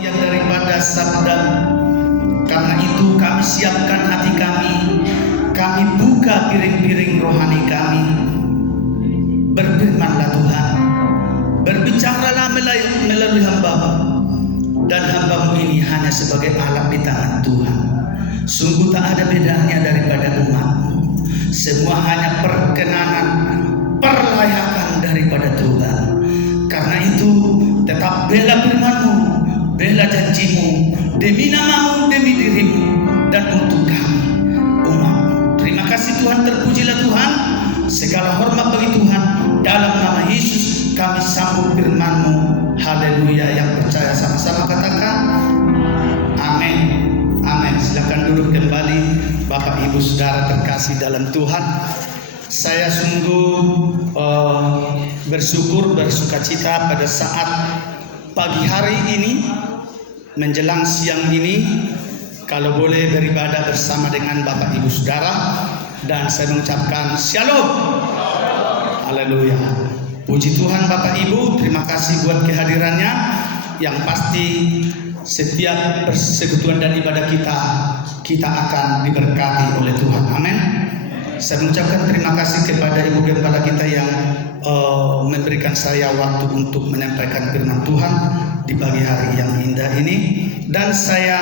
yang daripada sabda. Karena itu kami siapkan hati kami buka piring-piring rohani kami. Berfirmanlah Tuhan, berbicaralah melalui hamba-Mu, dan hamba-Mu ini hanya sebagai alat di tangan Tuhan. Sungguh tak ada bedanya daripada umat-Mu. Semua hanya perkenanan, perlayakan daripada Tuhan. Karena itu tetap bela firman-Mu, bela janji-Mu, demi nama-Mu, demi diri-Mu, dan untuk kami umat-Mu. Terima kasih Tuhan, terpujilah Tuhan. Segala hormat bagi Tuhan. Dalam nama Yesus kami sambut firman-Mu. Haleluya. Yang percaya sama-sama katakan amin. Amin. Silakan duduk kembali Bapak Ibu Saudara terkasih dalam Tuhan. Saya sungguh bersyukur, bersukacita pada saat pagi hari ini menjelang siang ini kalau boleh beribadah bersama dengan Bapak Ibu Saudara, dan saya mengucapkan Shalom. Haleluya. Puji Tuhan Bapak Ibu, terima kasih buat kehadirannya. Yang pasti setiap persekutuan dan ibadah kita akan diberkati oleh Tuhan. Amin. Saya mengucapkan terima kasih kepada Ibu Gembala kita yang memberikan saya waktu untuk menyampaikan firman Tuhan di pagi hari yang indah ini. Dan saya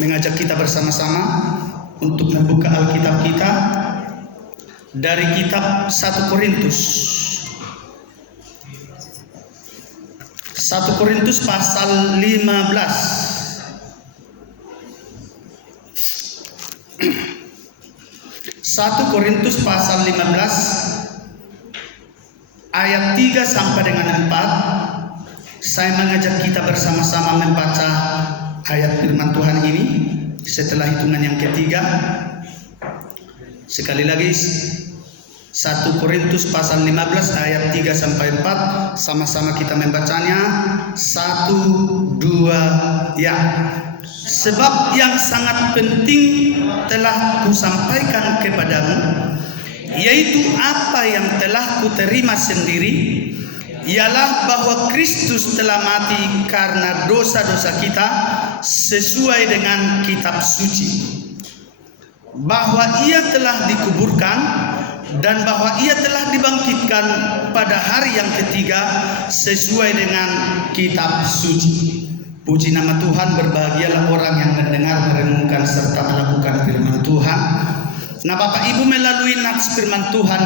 mengajak kita bersama-sama untuk membuka Alkitab kita dari kitab 1 Korintus. 1 Korintus pasal 15. 1 Korintus pasal 15 ayat 3 sampai dengan 4. Saya mengajak kita bersama-sama membaca ayat firman Tuhan ini setelah hitungan yang ketiga. Sekali lagi 1 Korintus pasal 15 ayat 3 sampai 4. Sama-sama kita membacanya. 1, 2, ya. Sebab yang sangat penting telah kusampaikan kepadamu, yaitu apa yang telah kuterima sendiri, ialah bahwa Kristus telah mati karena dosa-dosa kita sesuai dengan kitab suci, bahwa Ia telah dikuburkan, dan bahwa Ia telah dibangkitkan pada hari yang ketiga sesuai dengan kitab suci. Puji nama Tuhan, berbahagialah orang yang mendengar, merenungkan serta melakukan firman Tuhan. Nah Bapak Ibu, melalui nats firman Tuhan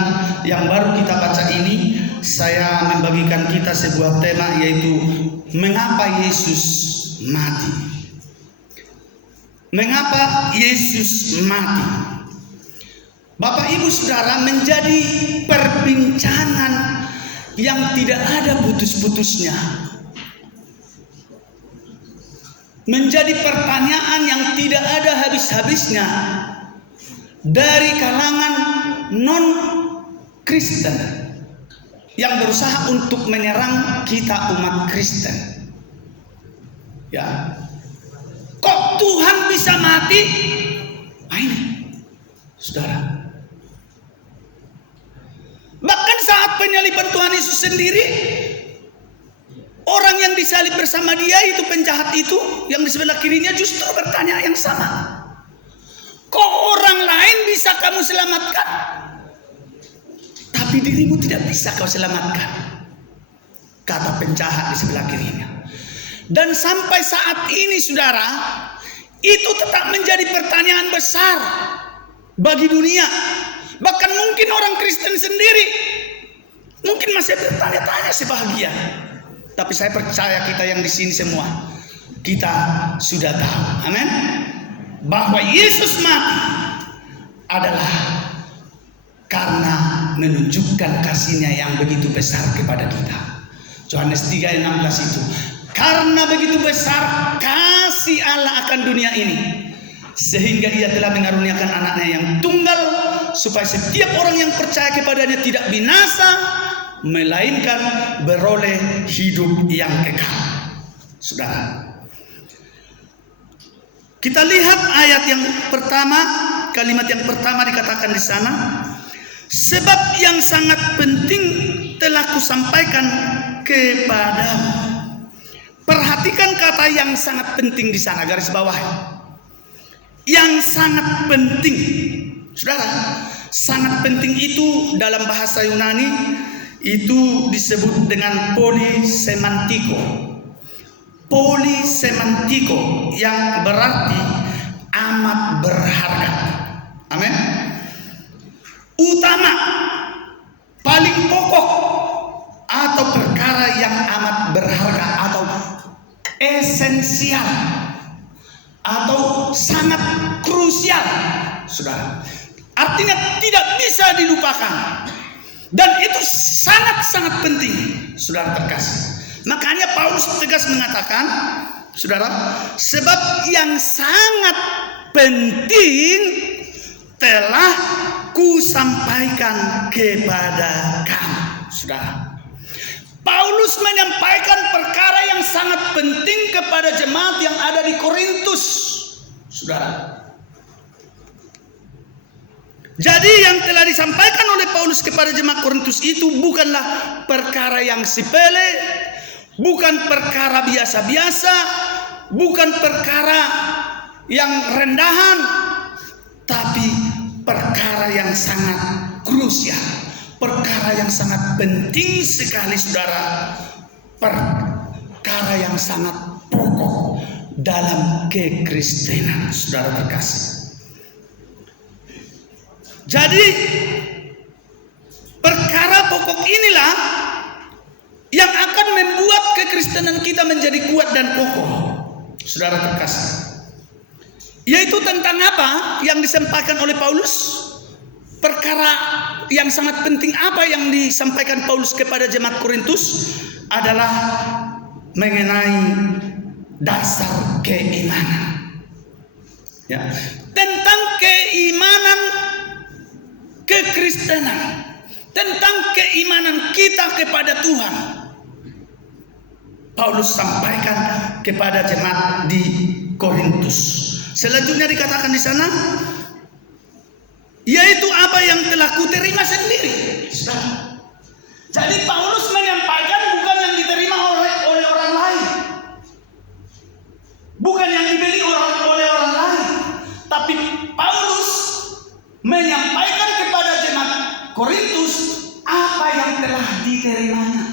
yang baru kita baca ini, saya membagikan kita sebuah tema, yaitu mengapa Yesus mati. Mengapa Yesus mati? Bapak Ibu Saudara, menjadi perbincangan yang tidak ada putus-putusnya. Menjadi pertanyaan yang tidak ada habis-habisnya dari kalangan non-Kristen yang berusaha untuk menyerang kita umat Kristen. Ya, kok Tuhan bisa mati? Nah ini, saudara. Bahkan saat penyaliban Tuhan Yesus sendiri, orang yang disalib bersama dia, itu penjahat itu yang di sebelah kirinya, justru bertanya yang sama. Kok orang lain bisa kamu selamatkan, tapi dirimu tidak bisa kau selamatkan? Kata penjahat di sebelah kirinya. Dan sampai saat ini saudara, itu tetap menjadi pertanyaan besar bagi dunia. Bahkan mungkin orang Kristen sendiri mungkin masih bertanya-tanya sebahagian. Tapi saya percaya kita yang di sini semua, kita sudah tahu, amin, bahwa Yesus mati adalah karena menunjukkan kasih-Nya yang begitu besar kepada kita. Yohanes 3:16 itu, karena begitu besar kasih Allah akan dunia ini, sehingga Ia telah mengaruniakan anaknya yang tunggal, supaya setiap orang yang percaya kepadanya tidak binasa, melainkan beroleh hidup yang kekal. Saudara, kita lihat ayat yang pertama, kalimat yang pertama dikatakan di sana, sebab yang sangat penting telah kusampaikan kepadamu. Perhatikan Perhatikan kata yang sangat penting di sana, garis bawah. Yang sangat penting, saudara, sangat penting itu dalam bahasa Yunani itu disebut dengan polisemantiko. Polisemantiko yang berarti amat berharga. Amin. Utama, paling pokok, atau perkara yang amat berharga, atau esensial, atau sangat krusial, saudara. Artinya tidak bisa dilupakan, dan itu sangat-sangat penting, saudara terkasih. Makanya Paulus tegas mengatakan, saudara, sebab yang sangat penting telah kusampaikan kepada kamu, saudara. Paulus menyampaikan perkara yang sangat penting kepada jemaat yang ada di Korintus, saudara. Jadi yang telah disampaikan oleh Paulus kepada jemaat Korintus itu bukanlah perkara yang sepele, bukan perkara biasa-biasa, bukan perkara yang rendahan, tapi perkara yang sangat krusial, perkara yang sangat penting sekali, saudara. Perkara yang sangat pokok dalam kekristenan, saudara terkasih. Jadi perkara pokok inilah yang akan membuat kekristenan kita menjadi kuat dan kokoh, saudara terkasih. Yaitu tentang apa yang disampaikan oleh Paulus? Perkara yang sangat penting apa yang disampaikan Paulus kepada jemaat Korintus adalah mengenai dasar keimanan. Ya, tentang keimanan kekristenan, tentang keimanan kita kepada Tuhan. Paulus sampaikan kepada jemaat di Korintus. Selanjutnya dikatakan di sana, yaitu apa yang telah kuterima sendiri. Jadi Paulus menyampaikan bukan yang diterima oleh orang lain, bukan yang dibeli oleh orang lain, tapi Paulus menyampaikan kepada jemaat Korintus apa yang telah diterimanya,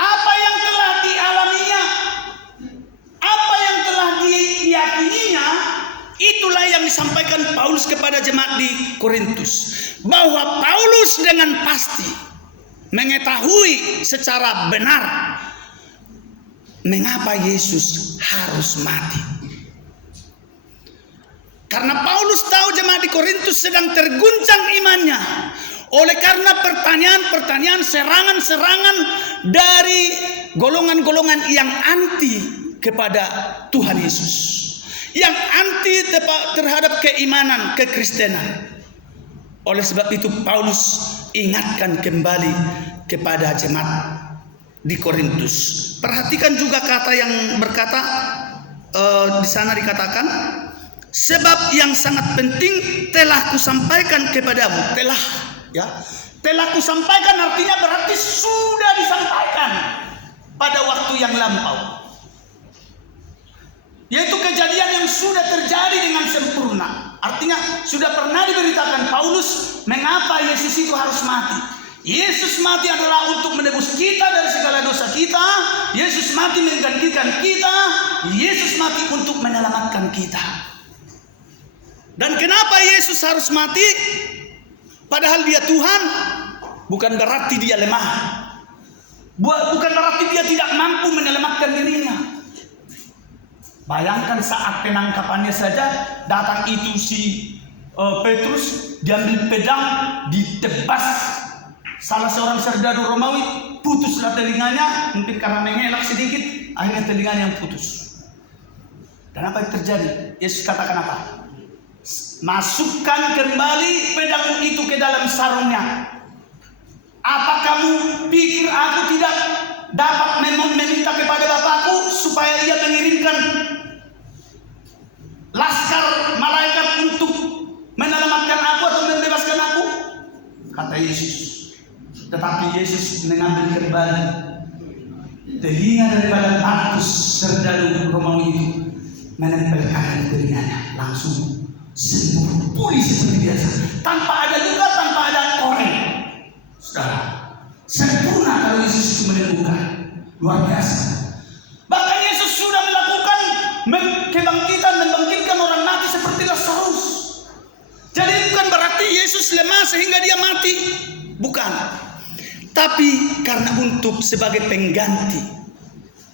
apa yang telah dialaminya, apa yang telah diyakininya. Itulah yang disampaikan Paulus kepada jemaat di Korintus, bahwa Paulus dengan pasti mengetahui secara benar mengapa Yesus harus mati. Karena Paulus tahu jemaat di Korintus sedang terguncang imannya oleh karena pertanyaan-pertanyaan, serangan-serangan dari golongan-golongan yang anti kepada Tuhan Yesus, yang anti terhadap keimanan kekristenan. Oleh sebab itu Paulus ingatkan kembali kepada jemaat di Korintus. Perhatikan juga kata yang berkata di sana dikatakan, sebab yang sangat penting telah kusampaikan kepadamu. Telah kusampaikan artinya berarti sudah disampaikan pada waktu yang lampau. Yaitu kejadian yang sudah terjadi dengan sempurna. Artinya sudah pernah diberitakan Paulus mengapa Yesus itu harus mati. Yesus mati adalah untuk menebus kita dari segala dosa kita. Yesus mati menggantikan kita. Yesus mati untuk menyelamatkan kita. Dan kenapa Yesus harus mati? Padahal dia Tuhan. Bukan berarti dia lemah. Bukan berarti dia tidak mampu menyelamatkan dirinya. Bayangkan saat penangkapannya saja, datang itu si Petrus, diambil pedang, ditebas salah seorang serdadu Romawi, putuslah telinganya, mungkin karena mengelak sedikit, akhirnya telinganya yang putus. Dan apa yang terjadi? Yesus katakan apa? Masukkan kembali pedangmu itu ke dalam sarungnya. Apa kamu pikir aku tidak dapat meminta kepada Bapakku supaya ia mengirimkan laskar malaikat untuk menyelamatkan aku atau membebaskan aku? Kata Yesus. Tetapi Yesus mengambil kembali telinga daripada Markus serdadu Romawi itu menempelkan telinganya, langsung sembuh pulih seperti biasa, tanpa ada luka, tanpa ada korek. Saudara, sempurna kalau Yesus itu menyembuhkan, luar biasa. Bahkan Yesus sudah melakukan membangkitkan orang mati seperti Lazarus. Jadi bukan berarti Yesus lemah sehingga dia mati, bukan. Tapi karena untuk sebagai pengganti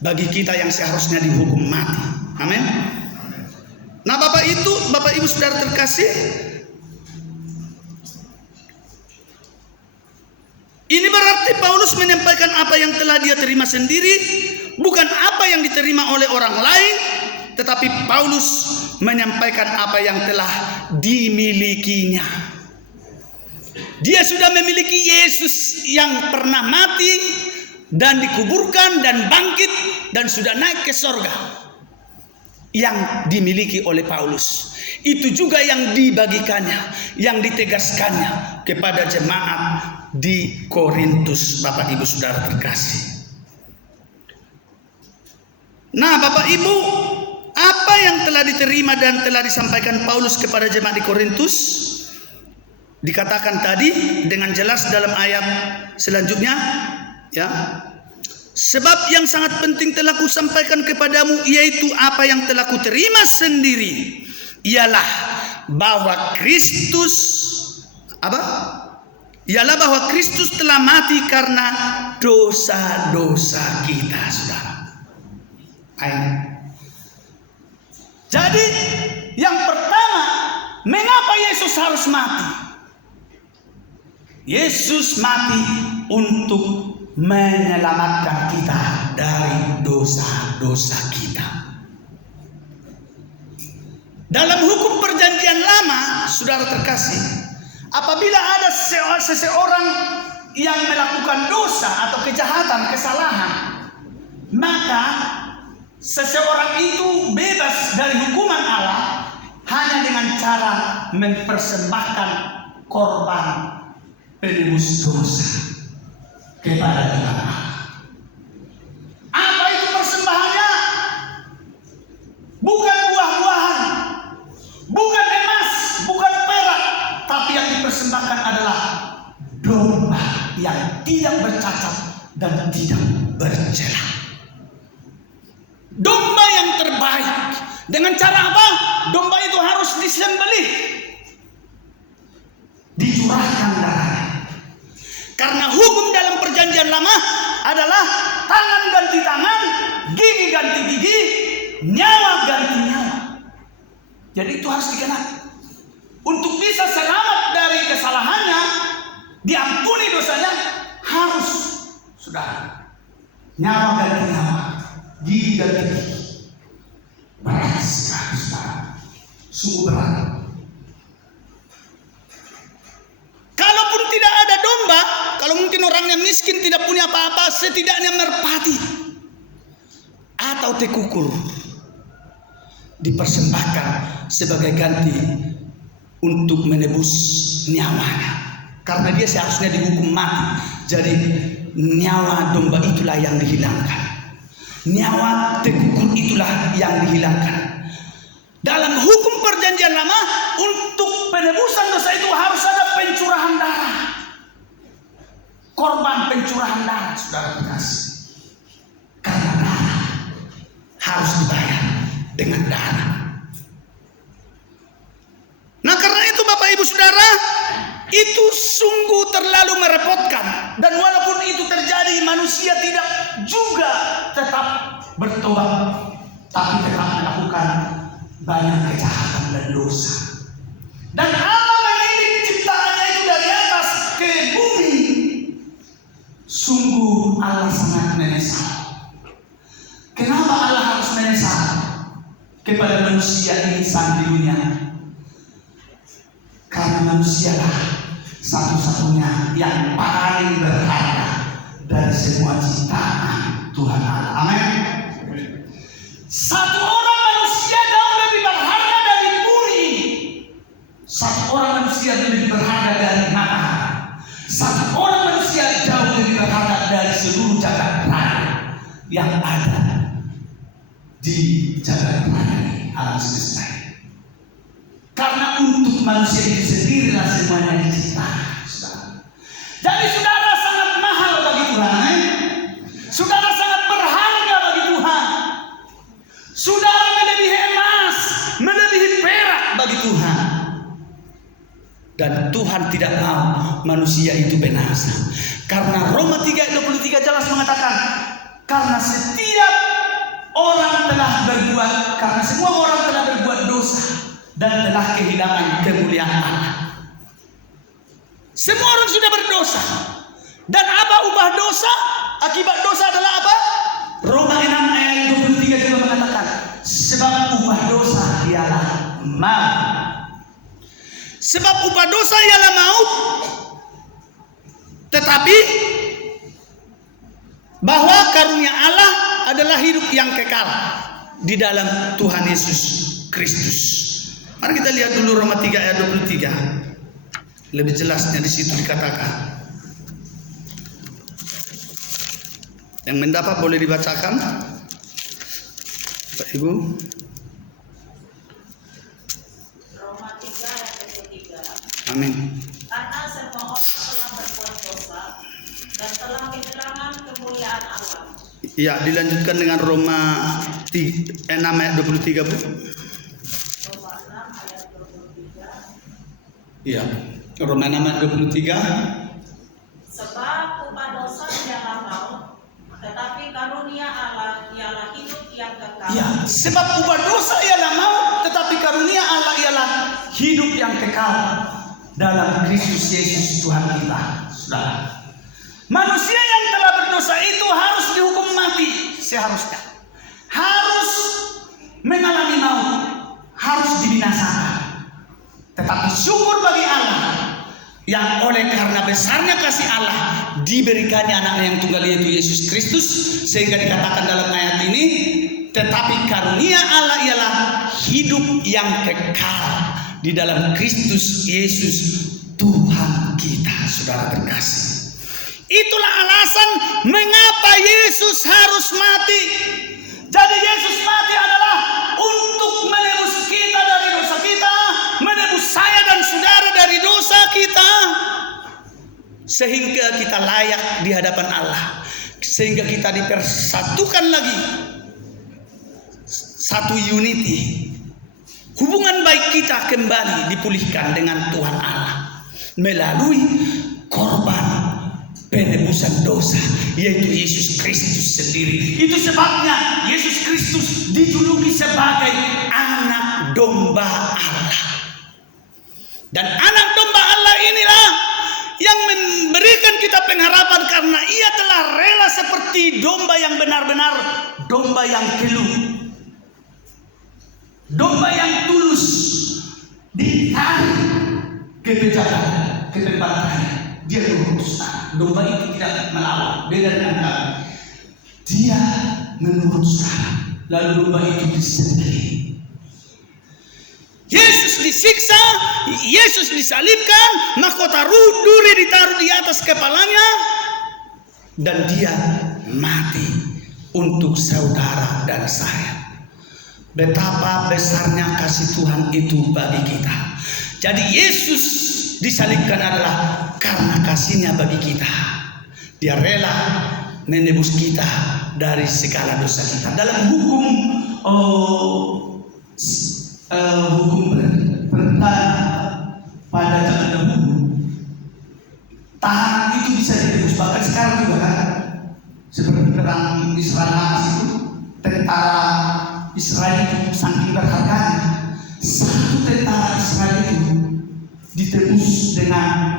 bagi kita yang seharusnya dihukum mati. Amin. Nah, Bapak Ibu Saudara terkasih, ini berarti Paulus menyampaikan apa yang telah dia terima sendiri, bukan apa yang diterima oleh orang lain, tetapi Paulus menyampaikan apa yang telah dimilikinya. Dia sudah memiliki Yesus yang pernah mati dan dikuburkan dan bangkit dan sudah naik ke sorga. Yang dimiliki oleh Paulus itu juga yang dibagikannya, yang ditegaskannya kepada jemaat di Korintus, Bapak Ibu Saudara terkasih. Nah, Bapak Ibu, apa yang telah diterima dan telah disampaikan Paulus kepada jemaat di Korintus dikatakan tadi dengan jelas dalam ayat selanjutnya, ya. Sebab yang sangat penting telah kusampaikan kepadamu, yaitu apa yang telah kuterima sendiri, ialah bahwa Kristus bahwa Kristus telah mati karena dosa-dosa kita, saudara. Jadi yang pertama, mengapa Yesus harus mati? Yesus mati untuk menyelamatkan kita dari dosa-dosa kita. Dalam hukum perjanjian lama, saudara terkasih, apabila ada seseorang yang melakukan dosa atau kejahatan, kesalahan, maka seseorang itu bebas dari hukuman Allah hanya dengan cara mempersembahkan korban penebus dosa kepada Tuhan. Apa itu persembahannya? Bukan buah-buahan, bukan emas, bukan perak, tapi yang dipersembahkan adalah domba yang tidak bercacat dan tidak bercela. Domba yang terbaik. Dengan cara apa? Domba itu harus disembelih, dicurahkan darahnya. Karena hukum dalam perjanjian lama adalah tangan ganti tangan, gigi ganti gigi, nyawa ganti nyawa. Jadi itu harus dikenal. Untuk bisa selamat dari kesalahannya, diampuni dosanya, harus sudah nyawa ganti nyawa, gigi ganti gigi. Berat sekali, sungguh berat. Kalaupun tidak ada domba, kalau mungkin orangnya miskin tidak punya apa-apa, setidaknya merpati atau tekukur dipersembahkan sebagai ganti untuk menebus nyawanya, karena dia seharusnya dihukum mati. Jadi nyawa domba itulah yang dihilangkan, nyawa tekukur itulah yang dihilangkan. Dalam hukum perjanjian lama, untuk penebusan dosa itu harus ada pencurahan darah, korban pencurahan darah, saudara kasih. Karena darah harus dibayar dengan darah. Nah, karena itu Bapak Ibu Saudara, itu sungguh terlalu merepotkan. Dan walaupun itu terjadi, manusia tidak juga tetap bertobat, tapi tetap melakukan banyak kejahatan dan dosa. Dan Allah mendidik ciptaannya itu dari atas ke bumi. Sungguh Allah sangat menyesal. Kenapa Allah harus menyesal kepada manusia insan di dunia? Karena manusialah satu-satunya yang paling berharga dari semua ciptaan Tuhan Allah. Amin. Satu orang manusia jauh lebih berharga dari bumi. Satu orang manusia lebih berharga dari matahari. Satu orang manusia jauh lebih berharga dari seluruh jagat raya. Yang ada di jagat raya ini, alam semesta ini. Karena untuk manusia itu sendirilah semuanya diciptakan. Jadi saudara sangat mahal bagi Tuhan. Saudara sangat berharga bagi Tuhan. Saudara melebihi emas, melebihi perak bagi Tuhan. Dan Tuhan tidak mau manusia itu binasa. Karena Roma 3:23 jelas mengatakan, karena setiap orang telah berbuat, karena semua orang telah berbuat dosa dan telah kehilangan kemuliaan Allah. Semua orang sudah berdosa. Dan apa ubah dosa? Akibat dosa adalah apa? Roma 6:23 juga mengatakan, sebab ubah dosa ialah maut. Sebab upah dosa ialah maut. Tetapi bahwa karunia Allah adalah hidup yang kekal di dalam Tuhan Yesus Kristus. Mari kita lihat dulu Roma 3:23. Lebih jelasnya di situ dikatakan. Yang mendapat boleh dibacakan, Pak Ibu. Roma 3:23. Amin. Karena semua orang telah berbuat dosa dan telah kehilangan kemuliaan Allah. Ya, dilanjutkan dengan Roma 6:23, Bu. Roma 6:23. Iya, Roma 6:23. Sebab upah dosa ialah maut, tetapi karunia Allah ialah hidup yang kekal. Ya, sebab upah dosa ialah maut, tetapi karunia Allah ialah hidup yang kekal dalam Kristus Yesus Tuhan kita. Saudara, manusia yang telah berdosa itu harus dihukum mati seharusnya. Harus mengalami maut, harus dibinasakan. Tetapi syukur bagi Allah yang oleh karena besarnya kasih Allah diberikannya anaknya yang tunggal yaitu Yesus Kristus, sehingga dikatakan dalam ayat ini, tetapi karunia Allah ialah hidup yang kekal di dalam Kristus Yesus Tuhan kita. Saudara terkasih, itulah alasan mengapa Yesus harus mati. Jadi Yesus mati adalah untuk menebus kita dari dosa kita, menebus saya dan saudara dari dosa kita, sehingga kita layak di hadapan Allah, sehingga kita dipersatukan lagi, satu unity. Hubungan baik kita kembali dipulihkan dengan Tuhan Allah melalui korban penebusan dosa, yaitu Yesus Kristus sendiri. Itu sebabnya Yesus Kristus dijuluki sebagai anak domba Allah. Dan anak domba Allah inilah yang memberikan kita pengharapan, karena ia telah rela seperti domba yang benar-benar domba yang keluh, domba yang tulus, ditarik ke pejabat, ke tempatnya. Dia lurus. Domba itu tidak melawan, beda dengan kami. Dia menurut saran, lalu domba itu disembelih. Yesus disiksa, Yesus disalibkan, mahkota duri ditaruh di atas kepalanya, dan dia mati untuk saudara dan saya. Betapa besarnya kasih Tuhan itu bagi kita. Jadi Yesus disalibkan adalah karena kasihnya bagi kita. Dia rela menebus kita dari segala dosa kita. Dalam hukum pada zaman dahulu, tahanan itu bisa ditebus. Bahkan sekarang juga kan, seperti perang Israel itu, tentara Israel itu saking berharganya, satu tentara Israel itu ditebus dengan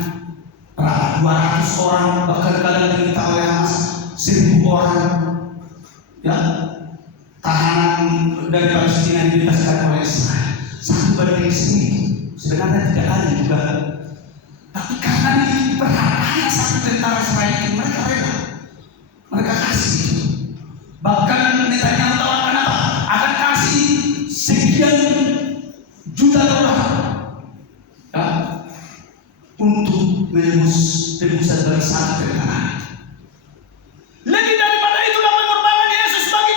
200 orang, bahkan kadang diminta oleh Hamas 1000 orang, ya, tahanan dari Palestina yang dibebaskan oleh Israel. Satu banding 1000, sebenarnya tidak ada juga, tapi karena berharganya satu tentara Israel itu, mereka rela, mereka kasih itu. Bahkan Netanyahu tawarkan apa? Akan kasih sekian juta dolar, ya, untuk menebus tebusan dari satu tentara. Lebih daripada itulah pengorbanan Yesus bagi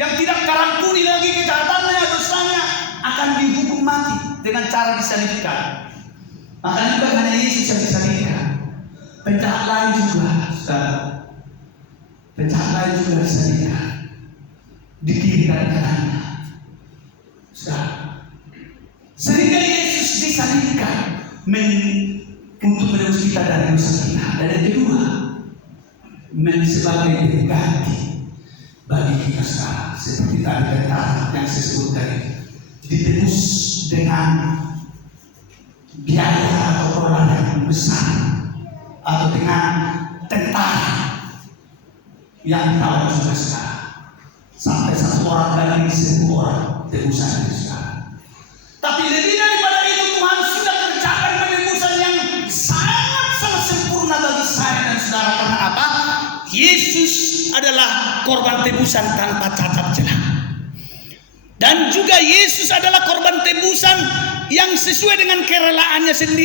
yang tidak terampuni lagi kejahatannya, dosanya, akan dihukum mati dengan cara disalibkan. Makanya bukan hanya Yesus yang disalibkan, penjahat lain juga, saudara. Penjahat lain juga disalibkan di kiri dan kanannya, saudara. Sehingga Yesus disalibkan untuk menebus kita dari dosa kita. Dan yang kedua, sebagai pengganti bagi kita sekarang, seperti tadi yang saya sebut tadi, ditebus dengan biaya atau pengeluaran yang besar, atau dengan tentara yang tahu juga sekarang, sampai 1 orang dari 1000 orang tebusan itu sekarang. Tapi lebih daripada itu, Tuhan sudah kerjakan penebusan yang sangat sempurna bagi saya dan saudara. Karena apa? Yesus adalah korban tebusan tanpa cacat celah. Dan juga Yesus adalah korban tebusan yang sesuai dengan kerelaannya sendiri.